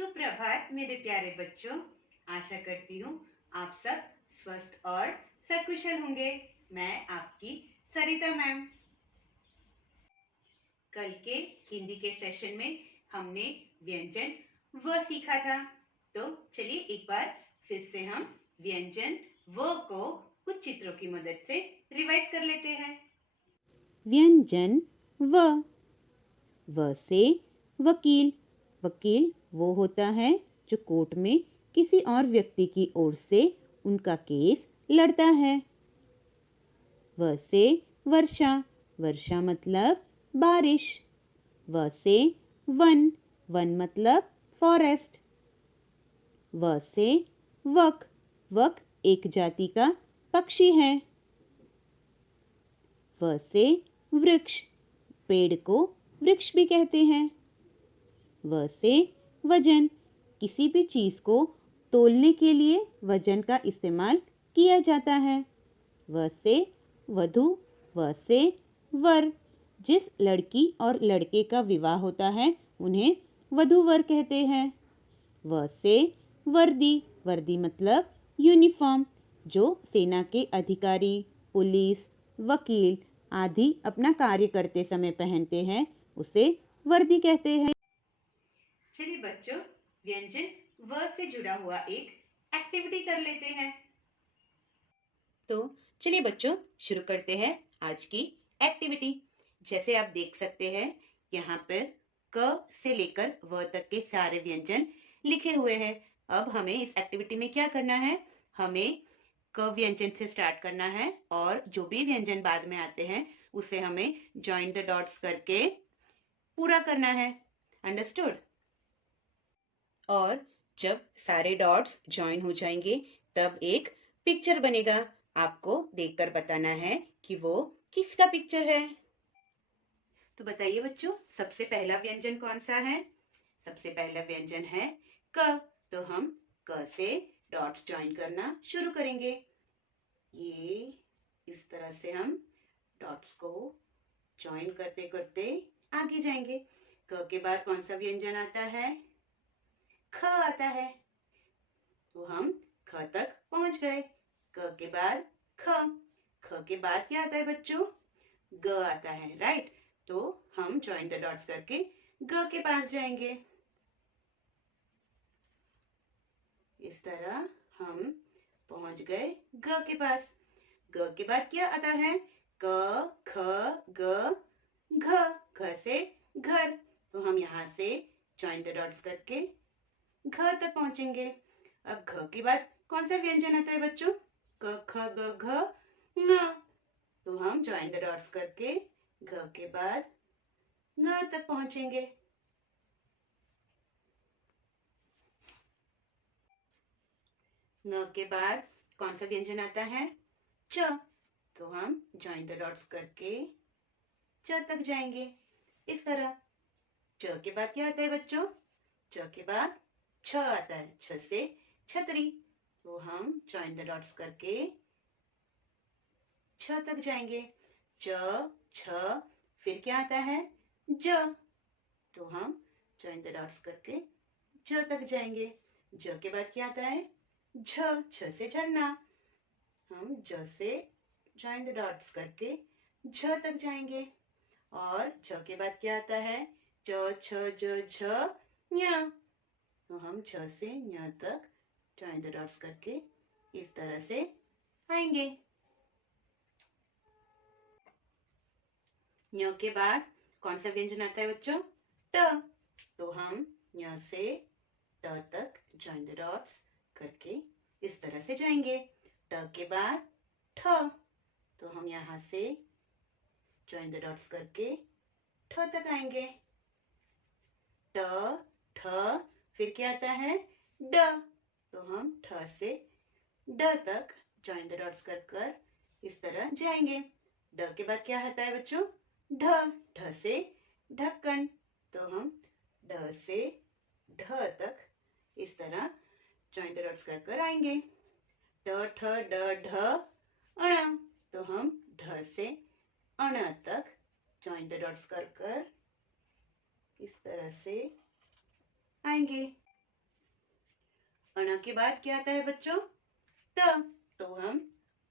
सुप्रभात मेरे प्यारे बच्चों। आशा करती हूँ आप सब स्वस्थ और सकुशल होंगे। मैं आपकी सरिता मैम। कल के हिंदी के सेशन में हमने व्यंजन व सीखा था, तो चलिए एक बार फिर से हम व्यंजन व को कुछ चित्रों की मदद से रिवाइज कर लेते हैं। व्यंजन व से वकील। वकील वो होता है जो कोर्ट में किसी और व्यक्ति की ओर से उनका केस लड़ता है। व से वर्षा। वर्षा मतलब बारिश। व से वन। वन मतलब फॉरेस्ट। व से वक। वक एक जाति का पक्षी है। व से वृक्ष। पेड़ को वृक्ष भी कहते हैं। व से वजन। किसी भी चीज़ को तोलने के लिए वजन का इस्तेमाल किया जाता है। व से वधू। व से वर। जिस लड़की और लड़के का विवाह होता है उन्हें वधू वर कहते हैं। व से वर्दी। वर्दी मतलब यूनिफॉर्म, जो सेना के अधिकारी, पुलिस, वकील आदि अपना कार्य करते समय पहनते हैं, उसे वर्दी कहते हैं। चलिए बच्चों, व्यंजन व से जुड़ा हुआ एक एक्टिविटी कर लेते हैं। तो चलिए बच्चों, शुरू करते हैं आज की एक्टिविटी। जैसे आप देख सकते हैं, यहाँ पर क से लेकर व तक के सारे व्यंजन लिखे हुए हैं। अब हमें इस एक्टिविटी में क्या करना है, हमें क व्यंजन से स्टार्ट करना है और जो भी व्यंजन बाद में आते हैं उसे हमें जॉइन द डॉट्स करके पूरा करना है। अंडरस्टूड? और जब सारे डॉट्स ज्वाइन हो जाएंगे तब एक पिक्चर बनेगा। आपको देखकर बताना है कि वो किसका पिक्चर है। तो बताइए बच्चों, सबसे पहला व्यंजन कौन सा है? सबसे पहला व्यंजन है क। तो हम क से डॉट्स ज्वाइन करना शुरू करेंगे। ये इस तरह से हम डॉट्स को ज्वाइन करते करते आगे जाएंगे। क के बाद कौन सा व्यंजन आता है? ख आता है। तो हम ख तक पहुंच गए। क के बाद ख। ख के बाद क्या आता है बच्चों? ग आता है, राइट। तो हम जॉइन द डॉट्स करके ग के पास जाएंगे। इस तरह हम पहुंच गए ग के पास। ग के बाद क्या आता है? क ख ग घ। घ से घर। तो हम यहाँ से जॉइन द डॉट्स करके घर तक पहुंचेंगे। अब घ के बाद कौन सा व्यंजन आता है बच्चों? क ख ग घ ङ। तो हम जॉइन द डॉट्स करके घ के बाद ङ तक पहुंचेंगे। ङ के बाद कौन सा व्यंजन आता है? च। तो हम जॉइन द डॉट्स करके च तक जाएंगे। इस तरह च के बाद क्या आता है बच्चों? च के बाद छ आता है। छ से छतरी। तो हम जॉइन द डॉट्स करके छ तक जाएंगे। च छ फिर क्या आता है? ज। तो हम जॉइन द डॉट्स करके ज तक जाएंगे। ज के बाद क्या आता है? झ। छ से झरना। हम ज से जॉइन द डॉट्स करके झ तक जाएंगे। और झ के बाद क्या आता है? च छ ज झ ञ। तो हम झ से ञ तक जॉइन द डॉट्स करके इस तरह से आएंगे। ञ के बाद कौन सा व्यंजन आता है बच्चों? ट। तो हम ञ से ट तक जॉइन द डॉट्स करके इस तरह से जाएंगे। ट के बाद ठ। तो हम यहाँ से जॉइन द डॉट्स करके ठ तक आएंगे। ट ठ फिर क्या आता है? ड। तो हम ठ से ड तक जॉइन द डॉट्स कर कर इस तरह जाएंगे। ड के बाद क्या आता है बच्चों? ढ। ढ से ढक्कन। तो हम ढ से ढ तक इस तरह जॉइन द डॉट्स कर कर आएंगे। ट ठ ड ढ अण। तो हम ढ से अण तक जॉइन द डॉट्स कर कर इस तरह से आएंगे। अणा के बाद क्या आता है बच्चों? त। तो हम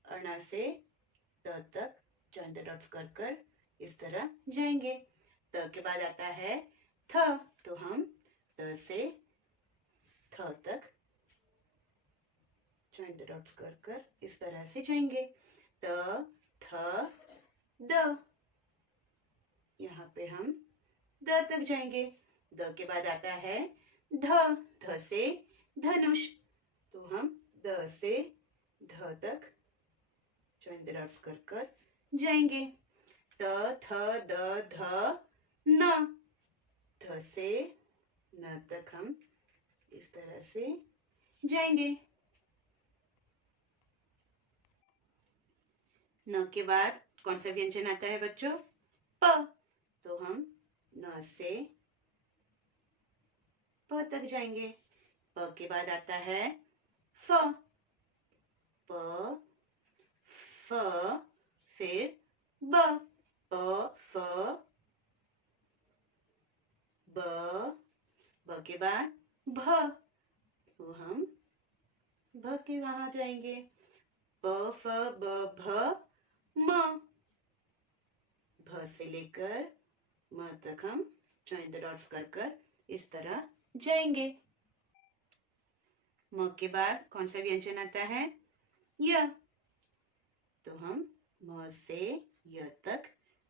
अणा से त तक जॉइन द डॉट्स कर कर इस तरह जाएंगे। त के बाद आता है थ। तो हम त से थ तक जॉइन द डॉट्स कर कर इस तरह से जाएंगे। त थ द। यहाँ पे हम द तक जाएंगे। द के बाद आता है ध। ध से धनुष। तो हम द से ध तक जॉइन द डॉट्स कर कर जाएंगे। त थ द ध न। ध से न तक हम इस तरह से जाएंगे। न के बाद कौन सा व्यंजन आता है बच्चों? प। तो हम न से प तक जाएंगे। प के बाद आता है फ। प फ फिर ब। प फ ब। ब के बाद भ। तो हम भ के वहां जाएंगे। प फ ब भ म। भ से लेकर म तक हम जॉइन द डॉट्स कर कर इस तरह जाएंगे। म के बाद कौन सा व्यंजन आता है? य। तो हम म से य तक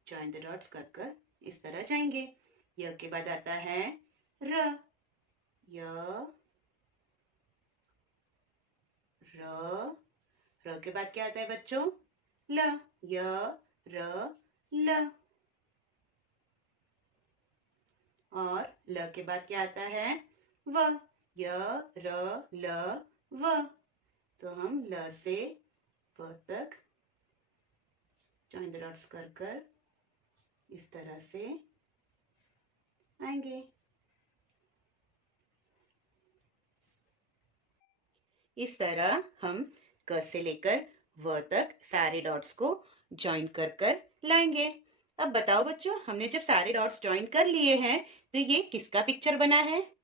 जॉइन द डॉट्स कर कर इस तरह जाएंगे। य के बाद आता है र। य र। र के बाद क्या आता है बच्चों? ल। य र ल। और ल के बाद क्या आता है? व। य र ल व। तो हम ल से व तक जॉइन द डॉट्स कर कर इस तरह से आएंगे। इस तरह हम क से लेकर व तक सारे डॉट्स को जॉइन कर कर लाएंगे। अब बताओ बच्चों, हमने जब सारे डॉट्स जॉइन कर लिए हैं तो ये किसका पिक्चर बना है?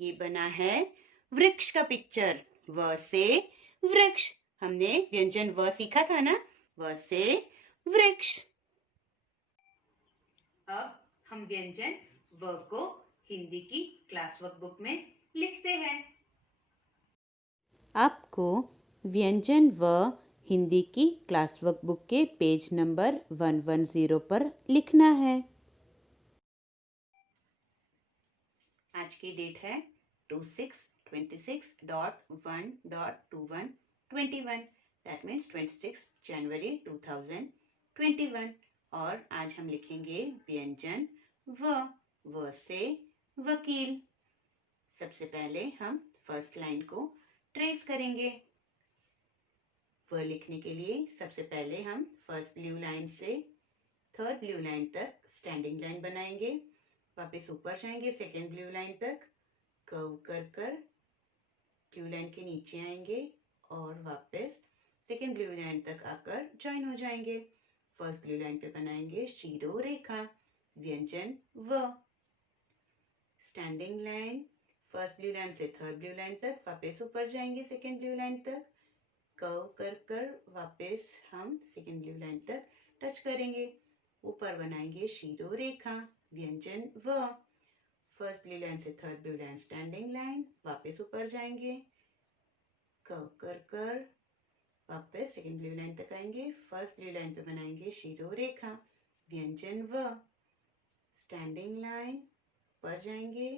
ये बना है वृक्ष का पिक्चर। व से वृक्ष। हमने व्यंजन व सीखा था ना? व से वृक्ष। अब हम व्यंजन व को हिंदी की क्लास वर्क बुक में लिखते हैं। आपको व्यंजन व हिंदी की क्लास वर्क बुक के पेज नंबर 110 पर लिखना है। आज की डेट है 26/26.1.2121। दैट मीन्स 26 जनवरी 2021। और आज हम लिखेंगे व्यंजन व से वकील। सबसे पहले हम फर्स्ट लाइन को ट्रेस करेंगे। व लिखने के लिए सबसे पहले हम फर्स्ट ब्लू लाइन से थर्ड ब्लू लाइन तक स्टैंडिंग लाइन बनाएंगे। वापस ऊपर जाएंगे सेकेंड ब्लू लाइन तक, कर्व कर कर ब्लू लाइन के नीचे आएंगे और वापस सेकेंड ब्लू लाइन तक आकर ज्वाइन हो जाएंगे। फर्स्ट ब्लू लाइन पे बनाएंगे शीरो रेखा, व्यंजन व। Standing line first blue line से थर्ड ब्लू लाइन तक, वापस ऊपर जाएंगे सेकेंड ब्लू लाइन तक, कर्व कर कर वापस हम सेकेंड ब्लू लाइन तक टच करेंगे। ऊपर बनाएंगे शीरो रेखा, व्यंजन व। फर्स्ट ब्लू लाइन से third blue line standing line, वापस ऊपर जाएंगे, कर्व कर कर वापस सेकेंड ब्लू लाइन तक आएंगे। फर्स्ट ब्लू लाइन पे बनाएंगे शीरो रेखा, व्यंजन व। स्टैंडिंग लाइन पर जाएंगे,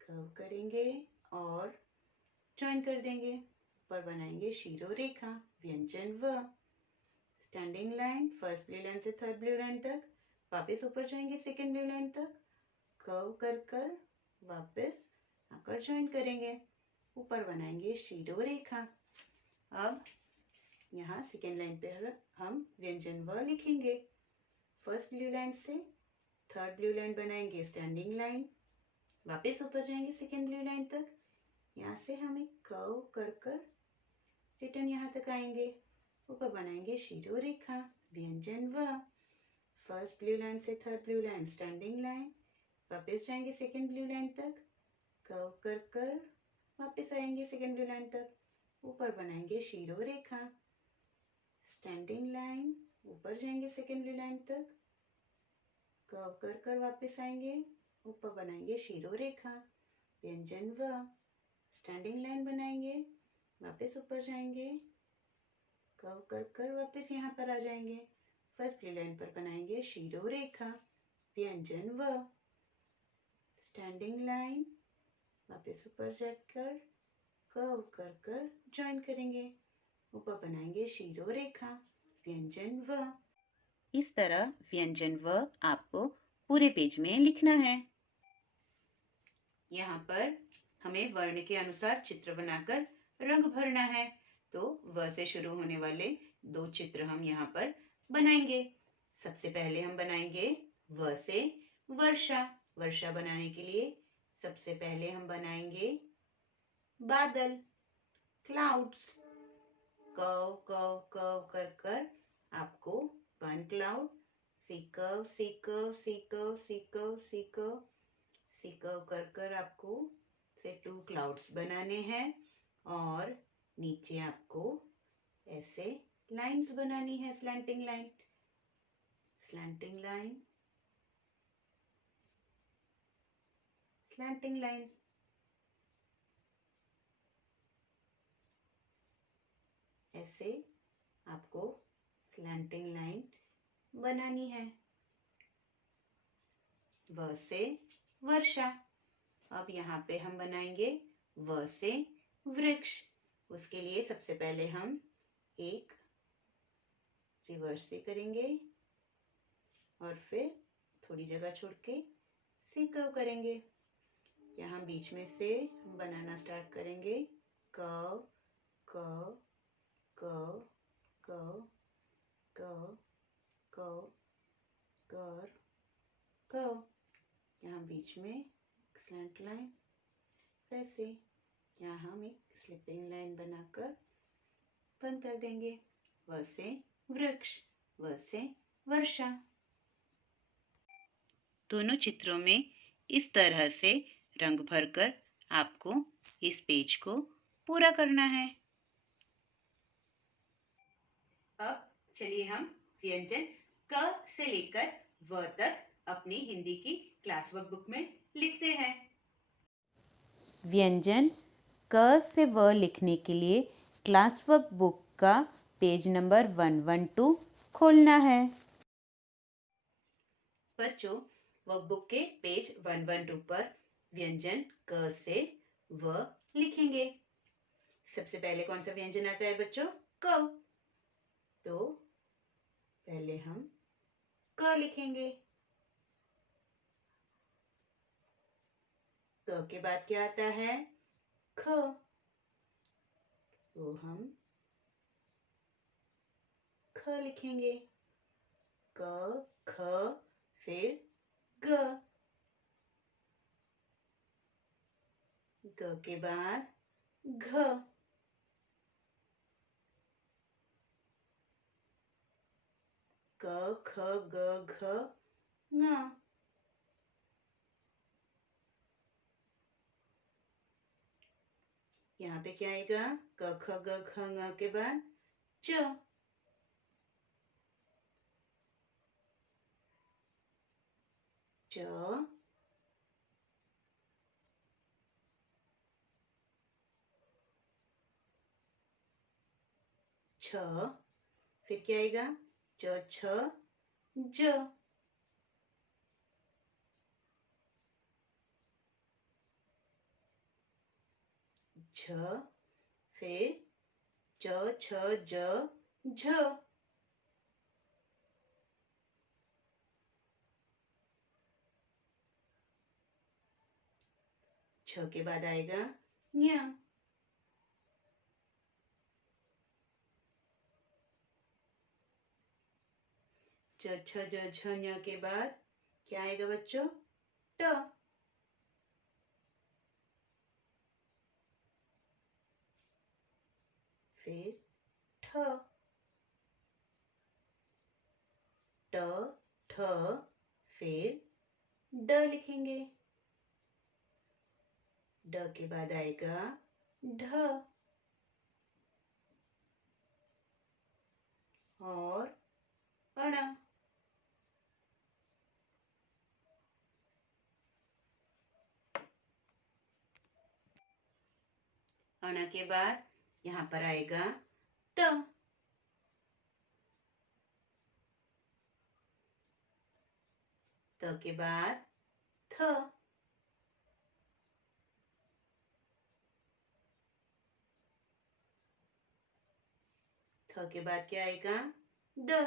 कर्व करेंगे और ज्वाइन कर देंगे। ऊपर बनाएंगे शीरो रेखा, व्यंजन व। Standing line first blue line से थर्ड ब्लू लाइन तक, वापस ऊपर जाएंगे सेकेंड ब्लू लाइन तक, कर्व कर कर वापस आकर ज्वाइन करेंगे। ऊपर बनाएंगे शीरो रेखा। अब यहाँ सेकेंड लाइन पे हम व्यंजन व लिखेंगे। फर्स्ट ब्लू लाइन से थर्ड ब्लू लाइन बनाएंगे स्टैंडिंग लाइन, वापस ऊपर जाएंगे सेकेंड ब्लू लाइन तक, यहाँ से हम एक कर्व कर कर रिटर्न यहाँ तक आएंगे। ऊपर बनाएंगे शीरो रेखा, व्यंजन व। फर्स्ट ब्लू लाइन से third blue line standing line, वापस जाएंगे सेकेंड ब्लू लाइन तक, कर्व कर कर वापस आएंगे सेकेंडरी लाइन तक, ऊपर बनाएंगे शीरो रेखा, स्टैंडिंग लाइन, ऊपर जाएंगे सेकेंडरी लाइन तक, कर्व कर कर वापस आएंगे, ऊपर बनाएंगे शीरो रेखा, व्यंजन व, स्टैंडिंग लाइन बनाएंगे, वापस ऊपर जाएंगे, कर्व कर कर वापस यहाँ पर आ जाएंगे, फर्स्ट लाइन पर बनाएंगे शीरो रेखा, व्यंजन व, स्टैंडिंग लाइन, वापस ऊपर जाकर कर्व कर कर ज्वाइन करेंगे, ऊपर बनाएंगे शीरो रेखा, व्यंजन व। इस तरह व्यंजन व आपको पूरे पेज में लिखना है। यहाँ पर हमें वर्ण के अनुसार चित्र बनाकर रंग भरना है, तो व से शुरू होने वाले 2 चित्र हम यहाँ पर बनाएंगे। सबसे पहले हम बनाएंगे व से वर्षा। वर्षा बनाने के लिए सबसे पहले हम बनाएंगे बादल, क्लाउड्स। कर्व कर्व कर्व कर कर आपको 1 cloud, C curve C curve C curve C curve C curve C curve कर कर आपको से 2 क्लाउड्स बनाने हैं, और नीचे आपको ऐसे लाइंस बनानी है, slanting line, slanting line, slanting line. ऐसे आपको स्लैंटिंग लाइन बनानी है। व से वर्षा। अब यहाँ पे हम बनाएंगे व से वृक्ष। उसके लिए सबसे पहले हम एक रिवर्स से करेंगे और फिर थोड़ी जगह छोड़ के सी कर्व करेंगे। यहाँ बीच में से हम बनाना स्टार्ट करेंगे curve curve curve curve curve curve curve curve. यहाँ बीच में स्लैंट लाइन, वैसे यहाँ हम एक स्लिपिंग लाइन बनाकर बंद कर देंगे। व से वृक्ष, व से वर्षा। दोनों चित्रों में इस तरह से रंग भरकर आपको इस पेज को पूरा करना है। अब चलिए हम व्यंजन क से लेकर व तक अपनी हिंदी की क्लास वर्क बुक में लिखते हैं। व्यंजन क से व लिखने के लिए क्लास वर्क बुक का पेज नंबर 112 खोलना है। बच्चों, वर्क बुक के पेज 112 पर व्यंजन क से व लिखेंगे। सबसे पहले कौन सा व्यंजन आता है बच्चों? क। तो पहले हम क लिखेंगे। क के बाद क्या आता है? ख। तो हम ख लिखेंगे। क, ख, फिर ग। ग के बाद घ। क, ख, ग, घ, ङ। यहाँ पे क्या आएगा? क, ख, ग, घ, ङ के बाद च। च, छ, फिर क्या आएगा? च, छ, ज। छ, फिर च, छ, ज, झ। छ के बाद आएगा ञ। च, छ, ज, झ, ञ के बाद क्या आएगा बच्चों? ट। फिर ठ। ट, ठ, फिर ड लिखेंगे। ड के बाद आएगा ढ और अण। अण के बाद यहाँ पर आएगा त। त के बाद थ। थ के बाद क्या आएगा? द।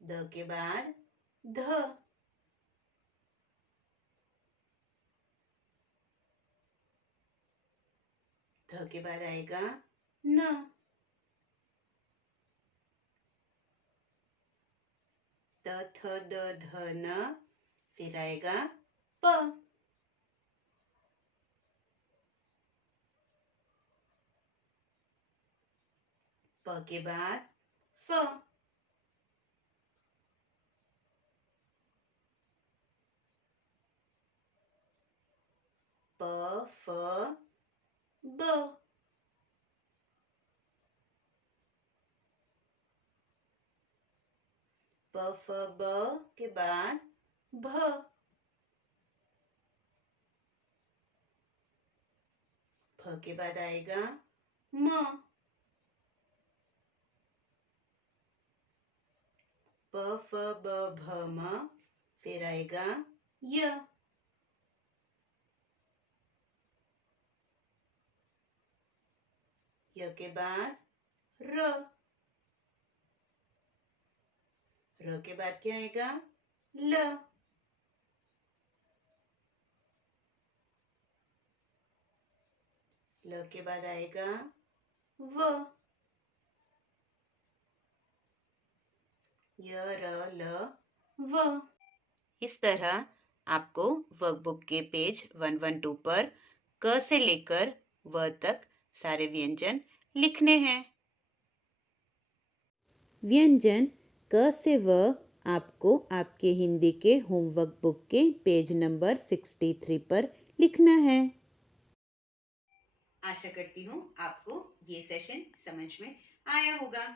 द के बाद ध। ध के बाद आएगा न। त थ द ध न। फिर आएगा प। प के बाद फ। प फ ब। प फ ब के बाद भ। फ के बाद आएगा म। प फ ब भ म। फिर आएगा य। य के बाद र। र के बाद क्या आएगा? ल। ल के बाद आएगा व। य र ल व। इस तरह आपको वर्कबुक के पेज 112 पर क से लेकर व तक सारे व्यंजन लिखने हैं। व्यंजन क से व आपको आपके हिंदी के होमवर्क बुक के पेज नंबर 63 पर लिखना है। आशा करती हूँ आपको ये सेशन समझ में आया होगा।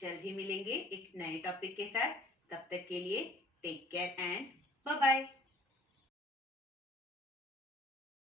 जल्द ही मिलेंगे एक नए टॉपिक के साथ। तब तक के लिए take care and bye bye.